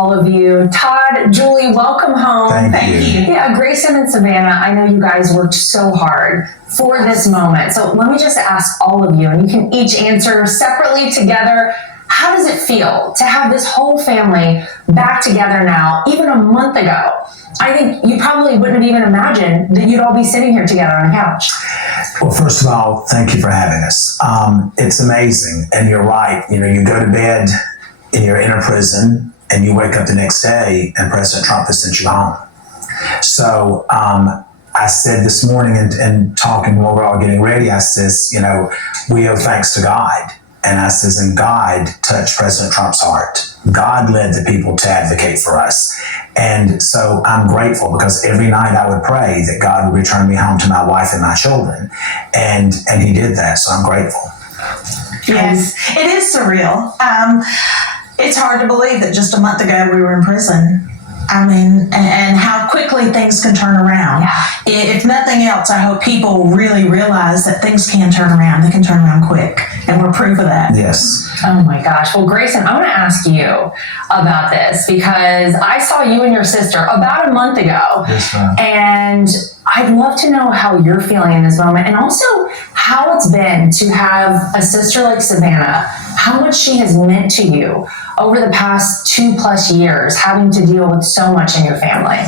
all of you. Todd, Julie, welcome home. Thank you. Yeah, Grayson and Savannah, I know you guys worked so hard for this moment. So let me just ask all of you, and you can each answer separately together. How does it feel to have this whole family back together now, even a month ago? I think you probably wouldn't have even imagined that you'd all be sitting here together on a couch. Well, first of all, thank you for having us. It's amazing. And you're right. You know, you go to bed and you're in a prison and you wake up the next day and President Trump has sent you home. So I said this morning and talking while we're all getting ready, I says, you know, we owe thanks to God. And I says, and God touched President Trump's heart. God led the people to advocate for us. And so I'm grateful because every night I would pray that God would return me home to my wife and my children. And he did that, so I'm grateful. Yes, it is surreal. It's hard to believe that just a month ago we were in prison. I mean, and how quickly things can turn around. Yeah. If nothing else, I hope people really realize that things can turn around. They can turn around quick, and we're proof of that. Yes. Oh my gosh. Well, Grayson, I want to ask you about this because I saw you and your sister about a month ago. Yes, ma'am. And I'd love to know how you're feeling in this moment, and also how it's been to have a sister like Savannah, how much she has meant to you over the past 2+ years, having to deal with so much in your family.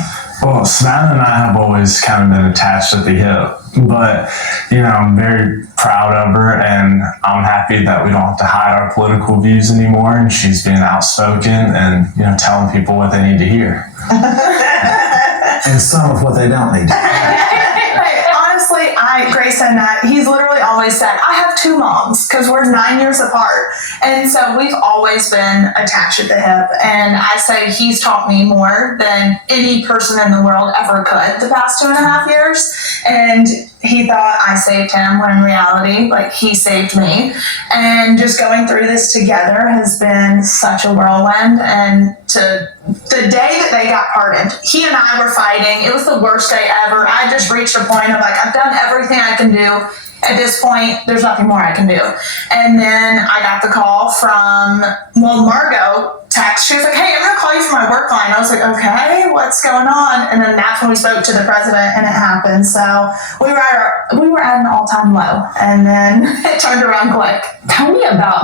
Well, Savannah and I have always kind of been attached at the hip, but, you know, I'm very proud of her, and I'm happy that we don't have to hide our political views anymore, and she's being outspoken and, you know, telling people what they need to hear. And some of what they don't need to hear. Honestly, Grayson, he's literally always said, I have 2 moms because we're 9 years apart. And so we've always been attached at the hip. And I say he's taught me more than any person in the world ever could the past 2.5 years. And he thought I saved him when in reality, like, he saved me. And just going through this together has been such a whirlwind. And to the day that they got pardoned, he and I were fighting. It was the worst day ever. I just reached a point of like, I've done everything I can do. At this point, there's nothing more I can do. And then I got the call from, Margot text. She was like, hey, I'm going to call you from my work line. I was like, okay, what's going on? And then that's when we spoke to the president and it happened. So we were at an all-time low, and then it turned around quick. Tell me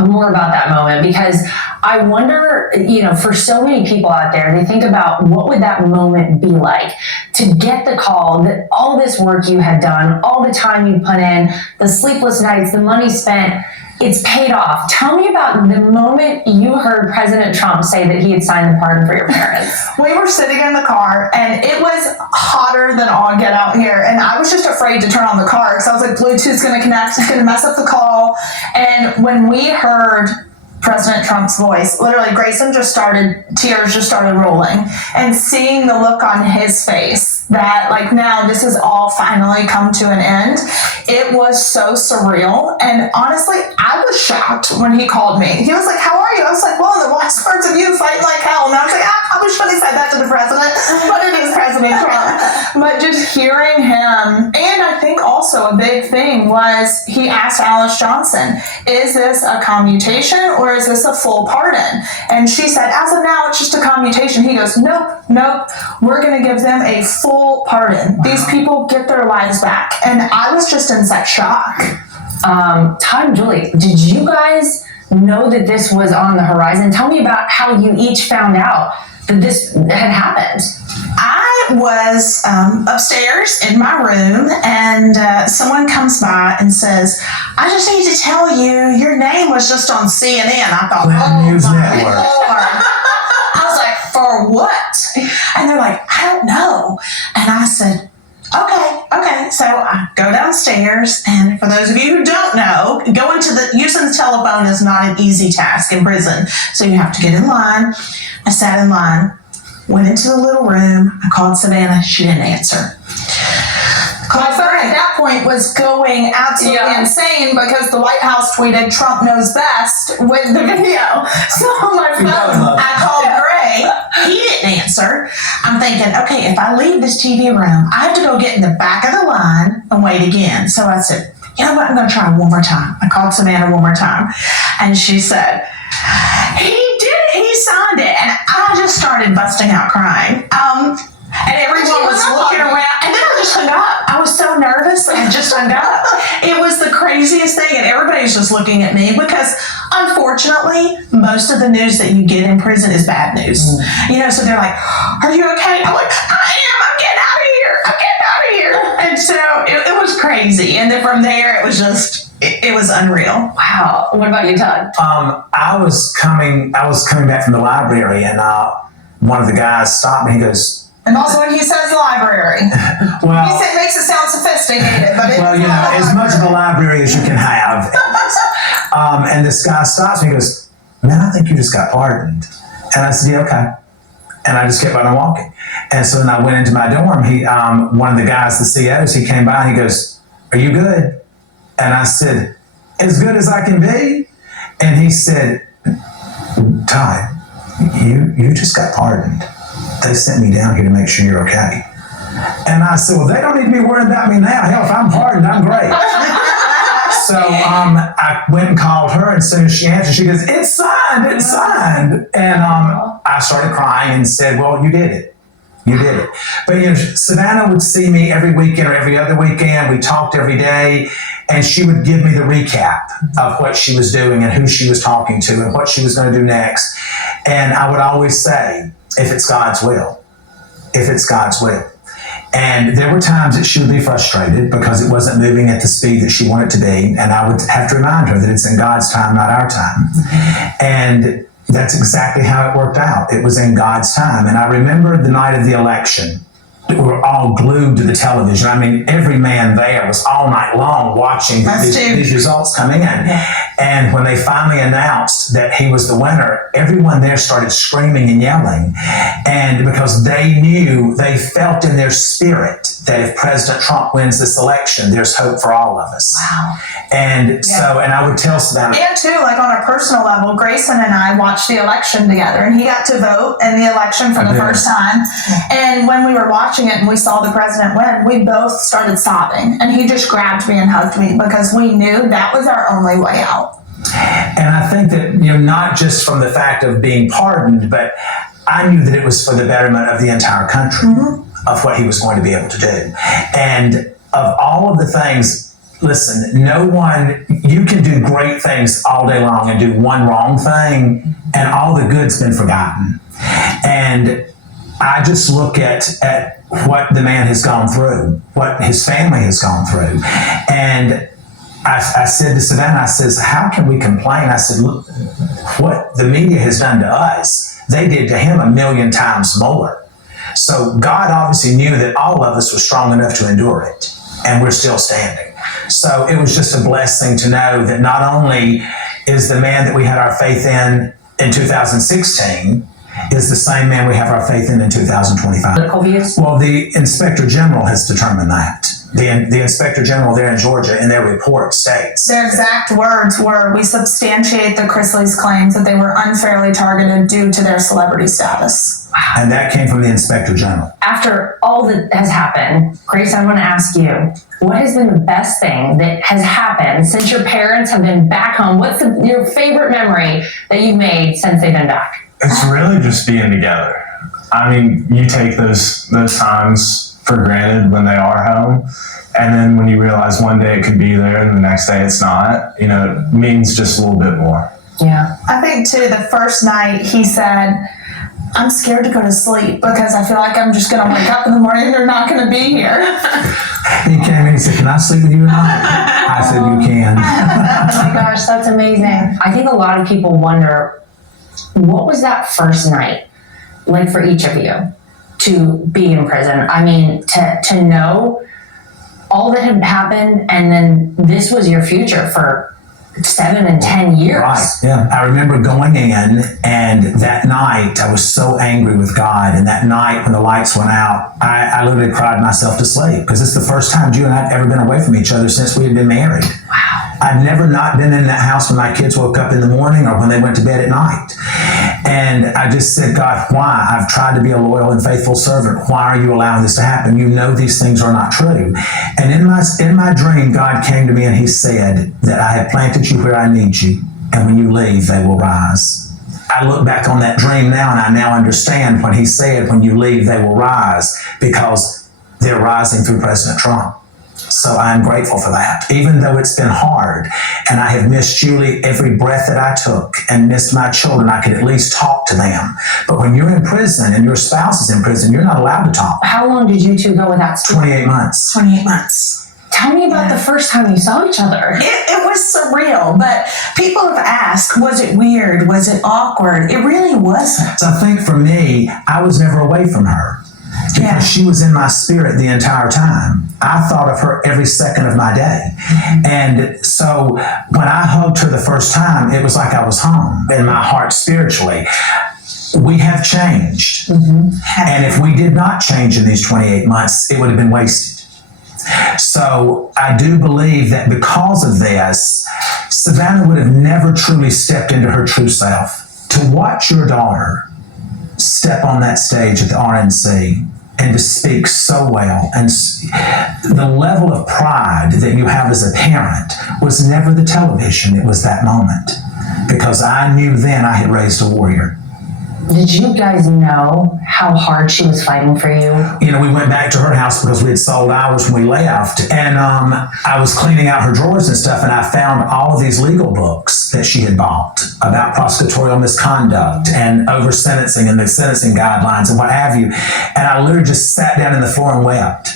more about that moment, because I wonder, you know, for so many people out there, they think about what would that moment be like to get the call that all this work you had done, all the time you put in, the sleepless nights, the money spent, it's paid off. Tell me about the moment you heard President Trump say that he had signed the pardon for your parents. We were sitting in the car, and it was hotter than all get out here. And I was just afraid to turn on the car because I was like, Bluetooth's going to connect, it's going to mess up the call. And when we heard President Trump's voice, literally tears just started rolling. And seeing the look on his face that, like, now this has all finally come to an end, it was so surreal. And honestly, I was shocked when he called me. He was like, how are you? I was like, well, in the last words of you, fighting like hell. And I was like, I probably shouldn't have said that to the president, but it is President Trump. But just hearing him, and I think also a big thing was he asked Alice Johnson, is this a commutation or is this a full pardon? And she said, as of now, it's just a commutation. He goes, nope, we're going to give them a full pardon. Wow. These people get their lives back. And I was just in such shock. Todd and Julie, did you guys know that this was on the horizon? Tell me about how you each found out that this had happened. I was upstairs in my room, and someone comes by and says, I just need to tell you, your name was just on CNN. I thought, News my Network. Lord. I was like, for what? And they're like, I don't know. And I said, okay. So I go downstairs, and for those of you who don't know, using the telephone is not an easy task in prison. So you have to get in line. I sat in line, went into the little room. I called Savannah. She didn't answer. My phone at that point was going absolutely insane because the White House tweeted Trump knows best with the video. So on my phone, I called Gray. He didn't answer. I'm thinking, okay, if I leave this TV room, I have to go get in the back of the line and wait again. So I said, you know what, I'm going to try one more time. I called Savannah one more time. And she said, he did it. He signed it. And I I just started busting out crying. And everyone was looking around, and then I just hung up. I was so nervous that I just hung up. It was the craziest thing, and everybody's just looking at me because, unfortunately, most of the news that you get in prison is bad news. So they're like, "Are you okay?" I'm like, "I am. I'm getting out of here. I'm getting out of here." And so it was crazy. And then from there, it was just, it was unreal. Wow. What about you, Todd? I was coming back from the library, and one of the guys stopped me. He goes, And also when he says library, well, he said, makes it sound sophisticated, but it's well, as much of a library as you can have. And this guy stops me and goes, "Man, I think you just got pardoned." And I said, "Yeah, okay." And I just kept on walking. And so then I went into my dorm. One of the guys, the COs, he came by and he goes, "Are you good?" And I said, "As good as I can be." And he said, "Todd, you just got pardoned. They sent me down here to make sure you're okay." And I said, "Well, they don't need to be worried about me now. Hell, if I'm pardoned, I'm great." So I went and called her, and as soon as she answered, she goes, "It's signed, it's signed." And I started crying and said, "Well, you did it. You did it." But Savannah would see me every weekend or every other weekend. We talked every day, and she would give me the recap of what she was doing and who she was talking to and what she was going to do next. And I would always say, "If it's God's will, if it's God's will." And there were times that she would be frustrated because it wasn't moving at the speed that she wanted to be. And I would have to remind her that it's in God's time, not our time. And that's exactly how it worked out. It was in God's time. And I remember the night of the election, we were all glued to the television. I mean, every man there was all night long watching these results come in. And when they finally announced that he was the winner, everyone there started screaming and yelling. And because they knew, they felt in their spirit that if President Trump wins this election, there's hope for all of us. Wow. And so, and I would tell Savannah. And too, like on a personal level, Grayson and I watched the election together, and he got to vote in the election for the first time. And when we were watching it and we saw the president win, we both started sobbing, and he just grabbed me and hugged me because we knew that was our only way out. And I think that, not just from the fact of being pardoned, but I knew that it was for the betterment of the entire country, of what he was going to be able to do. And of all of the things, listen, you can do great things all day long and do one wrong thing, and all the good's been forgotten. And I just look at what the man has gone through, what his family has gone through. And I said to Savannah, I says, "How can we complain?" I said, "Look, what the media has done to us, they did to him 1,000,000 times more." So God obviously knew that all of us were strong enough to endure it, and we're still standing. So it was just a blessing to know that not only is the man that we had our faith in 2016 is the same man we have our faith in 2025. Political views? Well, the Inspector General has determined that. The Inspector General there in Georgia, in their report, states. Their exact words were, "We substantiate the Chrisley's claims that they were unfairly targeted due to their celebrity status." And that came from the Inspector General. After all that has happened, Grace, I want to ask you, what has been the best thing that has happened since your parents have been back home? What's your favorite memory that you've made since they've been back? It's really just being together. I mean, you take those times for granted when they are home, and then when you realize one day it could be there and the next day it's not, it means just a little bit more. Yeah. I think too, the first night he said, "I'm scared to go to sleep because I feel like I'm just going to wake up in the morning and they're not going to be here." He came in and he said, "Can I sleep with you tonight?" I said, "You can." Oh my gosh, that's amazing. I think a lot of people wonder, what was that first night like for each of you to be in prison? I mean, to know all that had happened, and then this was your future for 7 and 10 years. Right, yeah. I remember going in, and that night I was so angry with God. And that night when the lights went out, I literally cried myself to sleep because it's the first time you and I had ever been away from each other since we had been married. Wow. I'd never not been in that house when my kids woke up in the morning or when they went to bed at night. And I just said, "God, why? I've tried to be a loyal and faithful servant. Why are you allowing this to happen? You know these things are not true." And in my dream, God came to me and he said that I have planted you where I need you. And when you leave, they will rise. I look back on that dream now, and I now understand when he said, when you leave, they will rise, because they're rising through President Trump. So I'm grateful for that. Even though it's been hard, and I have missed Julie every breath that I took, and missed my children, I could at least talk to them. But when you're in prison and your spouse is in prison, you're not allowed to talk. How long did you two go without speaking? 28 months. 28 months. Tell me about the first time you saw each other. It was surreal, but people have asked, was it weird? Was it awkward? It really wasn't. So I think for me, I was never away from her. Because she was in my spirit the entire time. I thought of her every second of my day. And so when I hugged her the first time, it was like I was home in my heart spiritually. We have changed. And if we did not change in these 28 months, it would have been wasted. So I do believe that because of this, Savannah would have never truly stepped into her true self. To watch your daughter step on that stage at the RNC and to speak so well, and the level of pride that you have as a parent was never the television, it was that moment. Because I knew then I had raised a warrior. Did you guys know how hard she was fighting for you? You know, we went back to her house because we had sold ours when we left. And I was cleaning out her drawers and stuff, and I found all of these legal books that she had bought about prosecutorial misconduct and over sentencing and the sentencing guidelines and what have you. And I literally just sat down on the floor and wept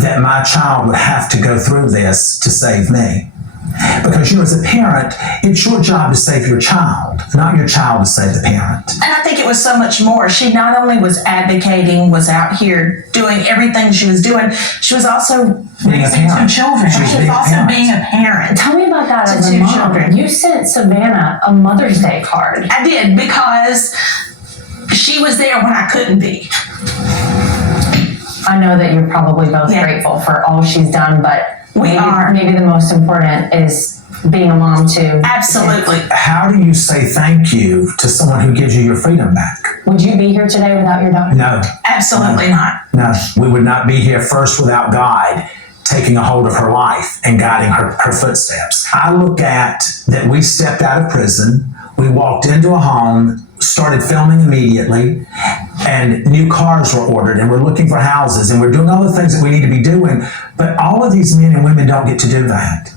that my child would have to go through this to save me. Because you, as a parent, it's your job to save your child, not your child to save the parent. And I think it was so much more. She not only was advocating, was out here doing everything she was doing, she was also raising two children. She was also being a parent. Tell me about that as a two mom. children. You sent Savannah a Mother's Day card. I did, because she was there when I couldn't be. I know that you're probably both grateful for all she's done, but maybe the most important is being a mom too. Absolutely. How do you say thank you to someone who gives you your freedom back? Would you be here today without your daughter? No. Absolutely not. No, we would not be here first without God taking a hold of her life and guiding her footsteps. I look at that we stepped out of prison, we walked into a home, started filming immediately, and new cars were ordered, and we're looking for houses, and we're doing all the things that we need to be doing. But all of these men and women don't get to do that.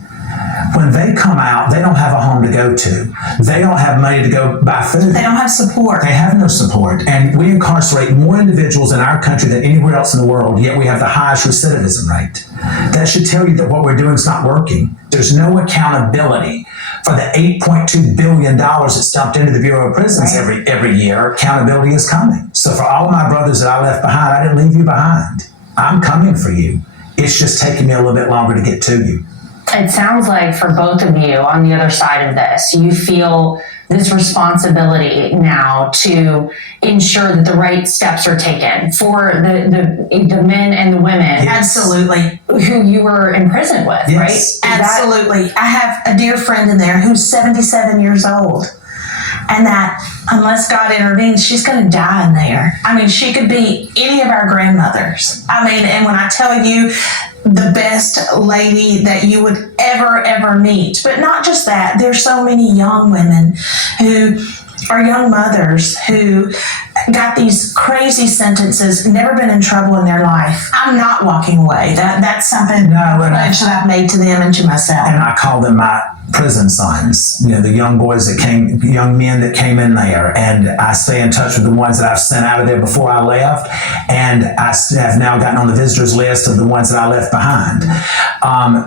When they come out, they don't have a home to go to. They don't have money to go buy food. They don't have support. They have no support. And we incarcerate more individuals in our country than anywhere else in the world, yet we have the highest recidivism rate. That should tell you that what we're doing is not working. There's no accountability for the $8.2 billion that's dumped into the Bureau of Prisons every year. Accountability is coming. So for all of my brothers that I left behind, I didn't leave you behind. I'm coming for you. It's just taking me a little bit longer to get to you. It sounds like for both of you on the other side of this, you feel this responsibility now to ensure that the right steps are taken for the men and the women. Yes. Absolutely. Who you were in prison with, Yes. right? Absolutely. I have a dear friend in there who's 77 years old. And that unless God intervenes, she's going to die in there. I mean, she could be any of our grandmothers. I mean, and when I tell you, the best lady that you would ever meet. But not just that, there's so many young women who are young mothers who got these crazy sentences, never been in trouble in their life. I'm not walking away. That's something that I've made to them and to myself. And I call them my prison sons, you know, the young men that came in there, and I stay in touch with the ones that I've sent out of there before I left, and I have now gotten on the visitors list of the ones that I left behind,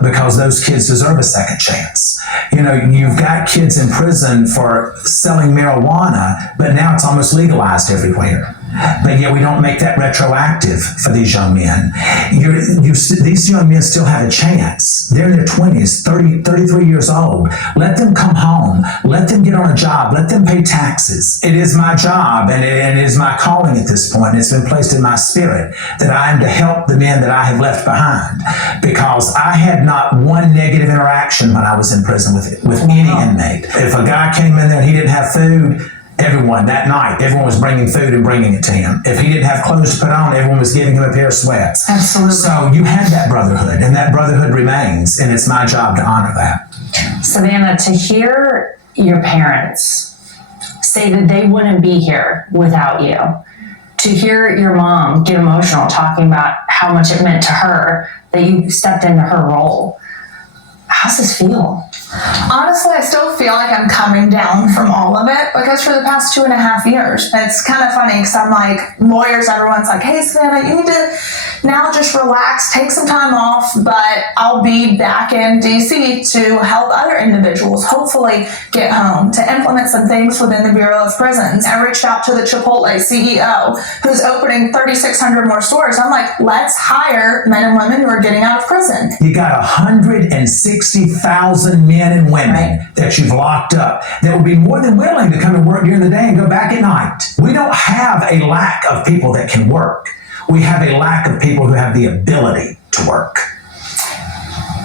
because those kids deserve a second chance. You know, you've got kids in prison for selling marijuana, but now it's almost legalized everywhere. But yet we don't make that retroactive for these young men. These young men still have a chance. They're in their 20s, 30, 33 years old. Let them come home. Let them get on a job. Let them pay taxes. It is my job and it is my calling at this point. It's been placed in my spirit that I am to help the men that I have left behind, because I had not one negative interaction when I was in prison with any inmate. If a guy came in there and he didn't have food, everyone was bringing food and bringing it to him. If he didn't have clothes to put on, everyone was giving him a pair of sweats. Absolutely. So you had that brotherhood, and that brotherhood remains, and it's my job to honor that. Savannah, to hear your parents say that they wouldn't be here without you. To hear your mom get emotional talking about how much it meant to her that you stepped into her role. How's this feel? Honestly, I still feel like I'm coming down from all of it because for the past 2.5 years, it's kind of funny because I'm like, lawyers, everyone's like, hey, Savannah, you need to now just relax, take some time off, but I'll be back in DC to help other individuals hopefully get home, to implement some things within the Bureau of Prisons. I reached out to the Chipotle CEO who's opening 3,600 more stores. I'm like, let's hire men and women who are getting out of prison. You got 160,000 men and women that you've locked up that will be more than willing to come and work during the day and go back at night. We don't have a lack of people that can work. We have a lack of people who have the ability to work.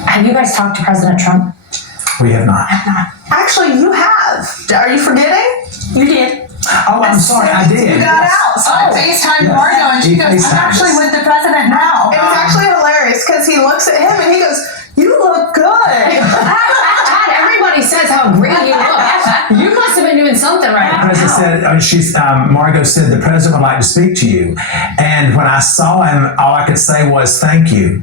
Have you guys talked to President Trump? We have not. Actually, you have. Are you forgetting? You did. Oh, I'm sorry, I did. You got out. So I FaceTimed Margo and she goes, I'm actually with the president now. It was actually hilarious because he looks at him and he goes, you look good. Everybody says how great you look. You must have been doing something right The now. president said, Margo said, the president would like to speak to you. And when I saw him, all I could say was, thank you.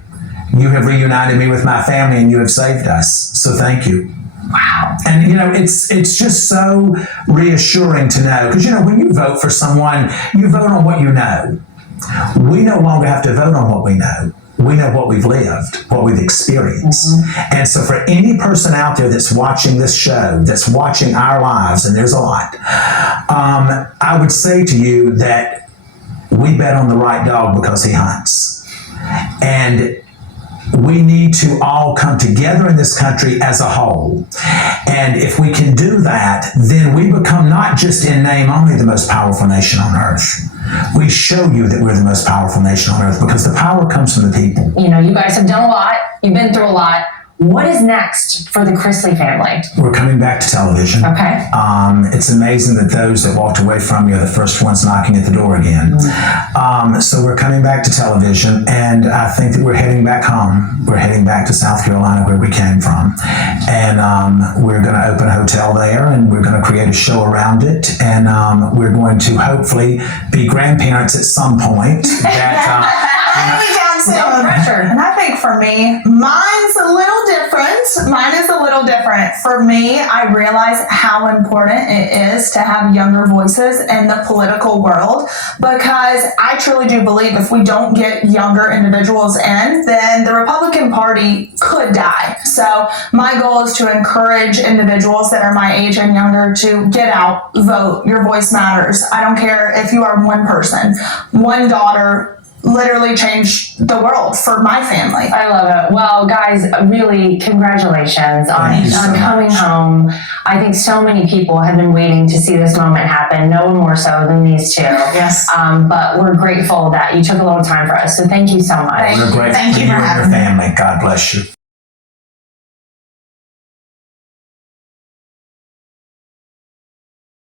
You have reunited me with my family and you have saved us. So thank you. Wow. And it's just so reassuring to know, because when you vote for someone, you vote on what you know. We no longer have to vote on what we know. We know what we've lived, what we've experienced. Mm-hmm. And so for any person out there that's watching this show, that's watching our lives, and there's a lot, I would say to you that we bet on the right dog because he hunts. And we need to all come together in this country as a whole. And if we can do that, then we become not just in name only the most powerful nation on earth. We show you that we're the most powerful nation on earth because the power comes from the people. You guys have done a lot. You've been through a lot. What is next for the Chrisley family? We're coming back to television. Okay. It's amazing that those that walked away from you are the first ones knocking at the door again. Mm-hmm. So we're coming back to television, and I think that we're heading back home. We're heading back to South Carolina, where we came from. And we're going to open a hotel there, and we're going to create a show around it. And we're going to hopefully be grandparents at some point. No pressure. And I think for me, mine's a little different. Mine is a little different. For me, I realize how important it is to have younger voices in the political world because I truly do believe if we don't get younger individuals in, then the Republican Party could die. So my goal is to encourage individuals that are my age and younger to get out, vote. Your voice matters. I don't care if you are one person, one daughter, literally changed the world for my family. I love it. Well, guys, really, congratulations on coming home. I think so many people have been waiting to see this moment happen, no one more so than these two. Yes. But we're grateful that you took a little time for us. So thank you so much. We're grateful Thank you for you for and your having me. family. God bless you.